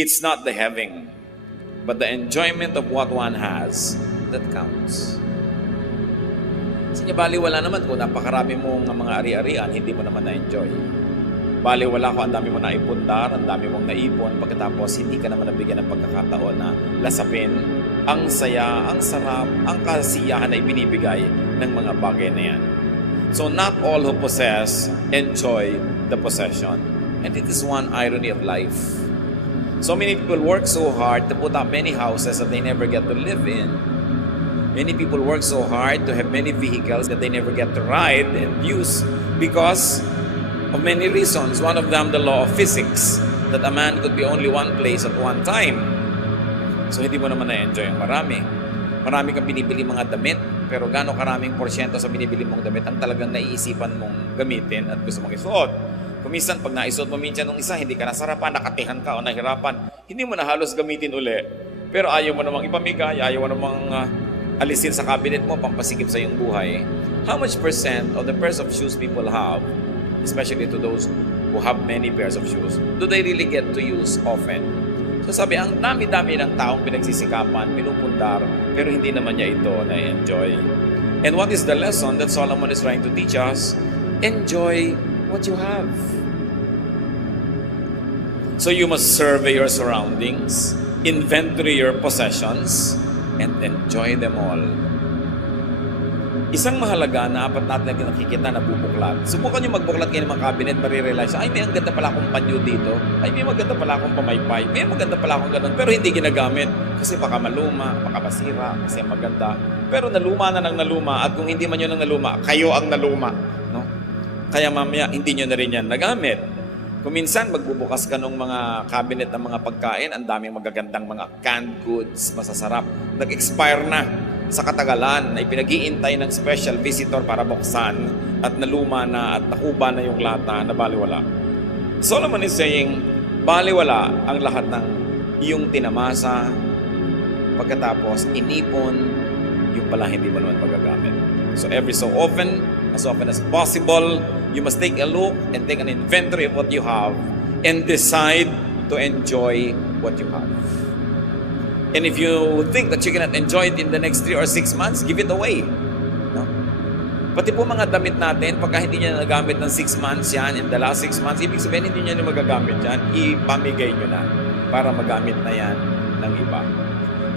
It's not the having, but the enjoyment of what one has that counts. Sige, baliwala naman kung napakarami mong mga ari-arian, hindi mo naman na-enjoy. Baliwala kung ang dami mo naipundar, ang dami mong naipon, pagkatapos hindi ka naman nabigyan ng pagkakataon na lasapin ang saya, ang sarap, ang kasiyahan na ibinibigay ng mga bagay na yan. So not all who possess enjoy the possession. And it is one irony of life. So many people work so hard to put up many houses that they never get to live in. Many people work so hard to have many vehicles that they never get to ride and use because of many reasons. One of them, the law of physics, that a man could be only one place at one time. So hindi mo naman na-enjoy ang marami. Marami kang binibili mga damit, pero gano'ng karaming porsyento sa binibili mong damit ang talagang naiisipan mong gamitin at gusto mong isuot. Kuminsan, pag naisuot mo minsan nung isa, hindi ka nasarapan, nakatihan ka o nahirapan, hindi mo na halos gamitin uli. Pero ayaw mo namang ipamigay, ayaw mo namang alisin sa cabinet mo, pampasikip sa iyong buhay. How much percent of the pairs of shoes people have, especially to those who have many pairs of shoes, do they really get to use often? So sabi, ang dami-dami ng taong pinagsisikapan, pinupundar, pero hindi naman niya ito na-enjoy. And what is the lesson that Solomon is trying to teach us? Enjoy what you have. So you must survey your surroundings, inventory your possessions, and enjoy them all. Isang mahalaga na apat natin nakikita na bubuklat. Subukan nyo magbuklat kayo ng mga cabinet, marirealize, ay may ang ganda pala akong panyo dito, ay may maganda pala akong pamaypay, may maganda pala akong ganun, pero hindi ginagamit kasi baka maluma, baka masira, kasi maganda. Pero naluma na ng naluma, at kung hindi man yun ang naluma, kayo ang naluma. No? Kaya mamaya, hindi nyo na rin yan nagamit. Kung minsan magbubukas ka ng mga cabinet ng mga pagkain, ang daming magagandang mga canned goods, masasarap, nag-expire na sa katagalan, ay pinag-iintay ng special visitor para buksan at naluma na at nakuba na yung lata na baliwala. Solomon is saying, baliwala ang lahat ng iyong tinamasa, pagkatapos inipon, yung pala hindi mo naman magagamit. So every so often as possible, you must take a look and take an inventory of what you have and decide to enjoy what you have. And if you think that you cannot enjoy it in the next 3 or 6 months, give it away. No? Pati po mga damit natin, pagka hindi niya nagamit ng 6 months yan, in the last 6 months, ibig sabihin hindi niya na magagamit yan, ipamigay nyo na para magamit na yan ng iba.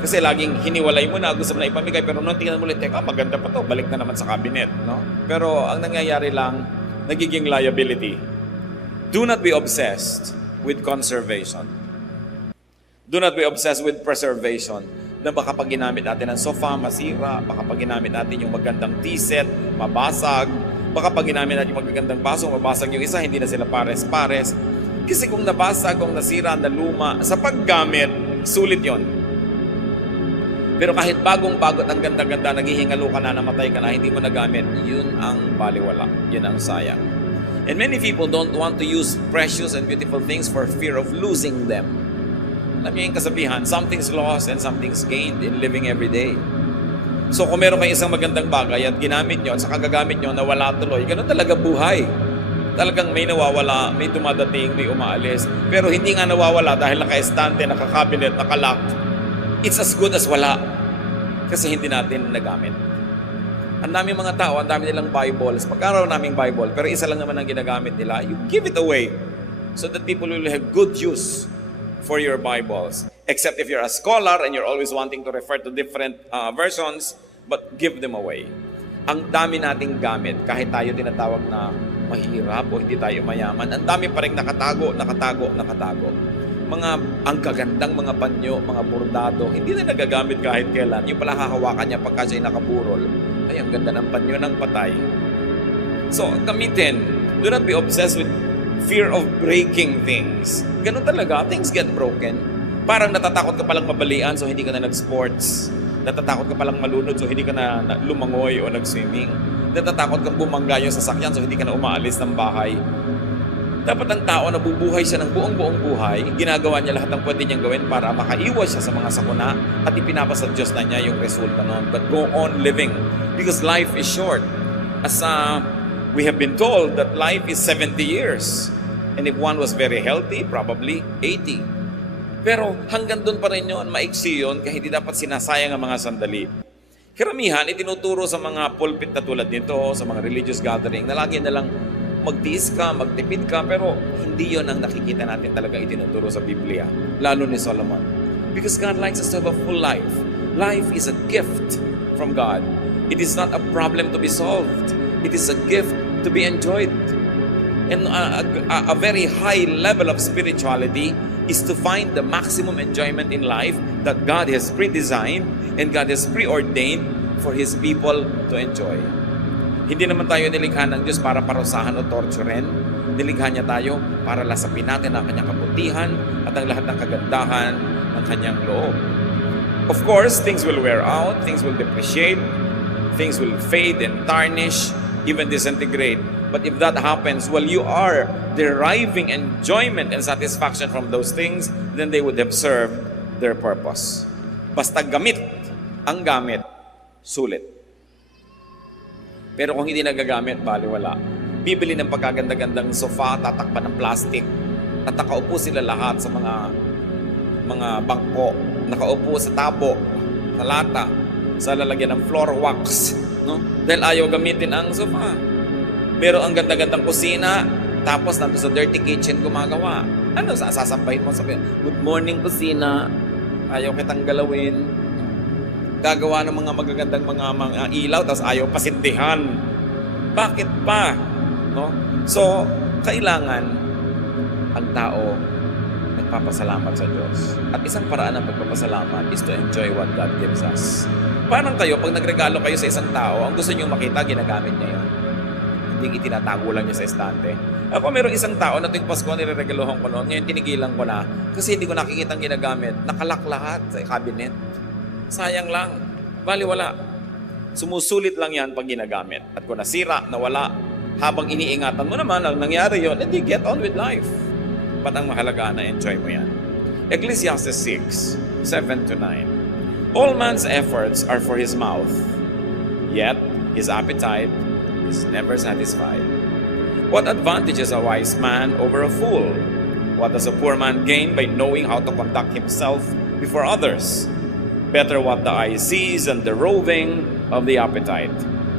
Kasi laging hiniwalay mo na, gusto mo na ipamigay, pero nung tingnan mo ulit, teka, maganda pa to, balik na naman sa cabinet. No? Pero ang nangyayari lang, nagiging liability. Do not be obsessed with conservation. Do not be obsessed with preservation. Na baka pag ginamit natin ang sofa, masira. Baka pag ginamit natin yung magandang tea set, mabasag. Baka pag ginamit natin yung magagandang baso, mabasag yung isa, hindi na sila pares-pares. Kasi kung nabasag, kung nasira, naluma, sa paggamit, sulit yon. Pero kahit bagong-bago at ang ganda-ganda, naghihingalo ka na, namatay ka na, hindi mo nagamit, yun ang baliwala. Yun ang sayang. And many people don't want to use precious and beautiful things for fear of losing them. Alam niyo yung kasabihan, something's lost and something's gained in living every day. So kung meron kayong isang magandang bagay at ginamit nyo at saka gagamit nyo na wala tuloy, ganun talaga buhay. Talagang may nawawala, may dumadating, may umaalis. Pero hindi nga nawawala dahil naka-estante, naka-cabinet, naka-lock. It's as good as wala. Kasi hindi natin nagamit. Ang daming mga tao, ang dami nilang Bibles. Pagkaraw naming Bible, pero isa lang naman ang ginagamit nila. You give it away so that people will have good use for your Bibles. Except if you're a scholar and you're always wanting to refer to different versions, but give them away. Ang dami nating gamit, kahit tayo tinatawag na mahirap o hindi tayo mayaman, ang dami pa rin nakatago. Ang gagandang mga panyo, mga bordado, hindi na nagagamit kahit kailan. Yung pala hahawakan niya pagka siya'y nakaburol. Ay, ang ganda ng panyo ng patay. So, gamitin. Do not be obsessed with fear of breaking things. Ganun talaga, things get broken. Parang natatakot ka palang mabalian, so hindi ka na nag-sports. Natatakot ka palang malunod, so hindi ka na lumangoy o nag-swimming. Natatakot kang bumangga yung sasakyan, so hindi ka na umaalis ng bahay. Dapat ang tao na bubuhay siya ng buong buhay, ginagawa niya lahat ng pwede niyang gawin para makaiwas siya sa mga sakuna at ipinapasa Diyos na niya yung resulta nun. But go on living because life is short. As we have been told that life is 70 years. And if one was very healthy, probably 80. Pero hanggang doon pa rin yun, maiksi yun, kaya hindi dapat sinasayang ang mga sandali. Karamihan, itinuturo sa mga pulpit na tulad nito, sa mga religious gathering, na lagi na lang magtiis ka, magtipid ka, pero hindi yon ang nakikita natin talaga itinuturo sa Biblia, lalo ni Solomon. Because God likes us to have a full life. Life is a gift from God. It is not a problem to be solved. It is a gift to be enjoyed. And a very high level of spirituality is to find the maximum enjoyment in life that God has pre-designed and God has preordained for His people to enjoy. Hindi naman tayo nilikha ng Diyos para parusahan o torturen. Nilikha niya tayo para lasapin natin ang kanyang kabutihan at ang lahat ng kagandahan ng kanyang loob. Of course, things will wear out, things will depreciate, things will fade and tarnish, even disintegrate. But if that happens, while you are deriving enjoyment and satisfaction from those things, then they would have served their purpose. Basta gamit, ang gamit, sulit. Pero kung hindi nagagamit, baliwala. Bibili ng pagkaganda-gandang sofa, tatakpan ng plastic, at nakaupo sila lahat sa mga bangko, nakaupo sa tabo, sa lata, sa lalagyan ng floor wax, no? Dahil ayaw gamitin ang sofa. Pero ang ganda-gandang kusina, tapos nandun sa dirty kitchen gumagawa. Ano, sasampahin mo, sabihin, good morning kusina, ayaw kitang galawin. Gagawa ng mga magagandang mga ilaw, tapos ayaw pasindihan. Bakit pa? No? So, kailangan ang tao nagpapasalamat sa Diyos. At isang paraan ng pagpapasalamat is to enjoy what God gives us. Parang kayo, pag nagregalo kayo sa isang tao, ang gusto nyo makita, ginagamit niya yun. Hindi itinatago lang niya sa estante. Ako mayroong isang tao na tuwing Pasko nireregaluhan ko noon, ngayon tinigilan ko na kasi hindi ko nakikita ang ginagamit. Nakalak lahat sa cabinet. Sayang lang. Baliwala. Sumusulit lang yan pag ginagamit. At kung nasira, nawala, habang iniingatan mo naman ang nangyari yon, edi get on with life. But ang mahalaga na enjoy mo yan. Ecclesiastes 6:7-9. All man's efforts are for his mouth, yet his appetite is never satisfied. What advantage is a wise man over a fool? What does a poor man gain by knowing how to conduct himself before others? Better what the eye sees than the roving of the appetite.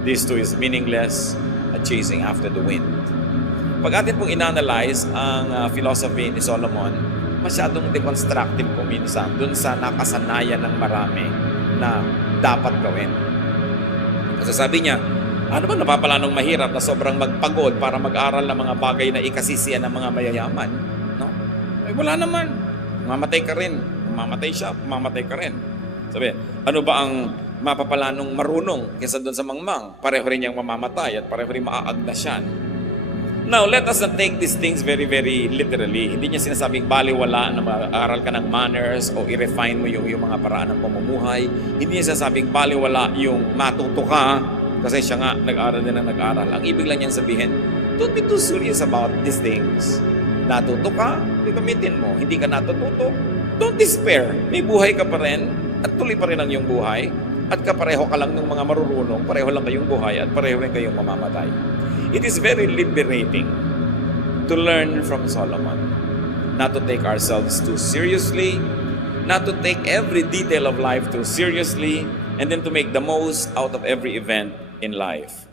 This too is meaningless, a chasing after the wind. Pag atin pong inanalyze ang philosophy ni Solomon, masyadong deconstructive po minsan dun sa nakasanayan ng marami na dapat gawin. Kasi sabi niya, ano ba napapala nung mahirap na sobrang magpagod para mag-aral ng mga bagay na ikasisiyan ng mga mayayaman? No? Ay, wala naman. Mamatay ka rin. Mamatay siya, mamatay ka rin. Sabi, ano ba ang mapapala nung marunong kaysa doon sa mangmang? Pareho rin niyang mamamatay at pareho rin maaagdasyan. Now, let us not take these things very, very literally. Hindi niya sinasabing baliwala na mag-aaral ka ng manners o i-refine mo yung mga paraan ng pamumuhay. Hindi niya sinasabing baliwala yung matuto ka kasi siya nga nag-aaral din ang nag-aaral. Ang ibig lang niyang sabihin, don't be too serious about these things. Natuto ka, gamitin mo. Hindi ka natututo, don't despair. May buhay ka pa rin at tuloy pa rin ang iyong buhay. At kapareho ka lang ng mga marurunong, pareho lang kayong buhay at pareho rin kayong mamamatay. It is very liberating to learn from Solomon. Not to take ourselves too seriously, not to take every detail of life too seriously, and then to make the most out of every event in life.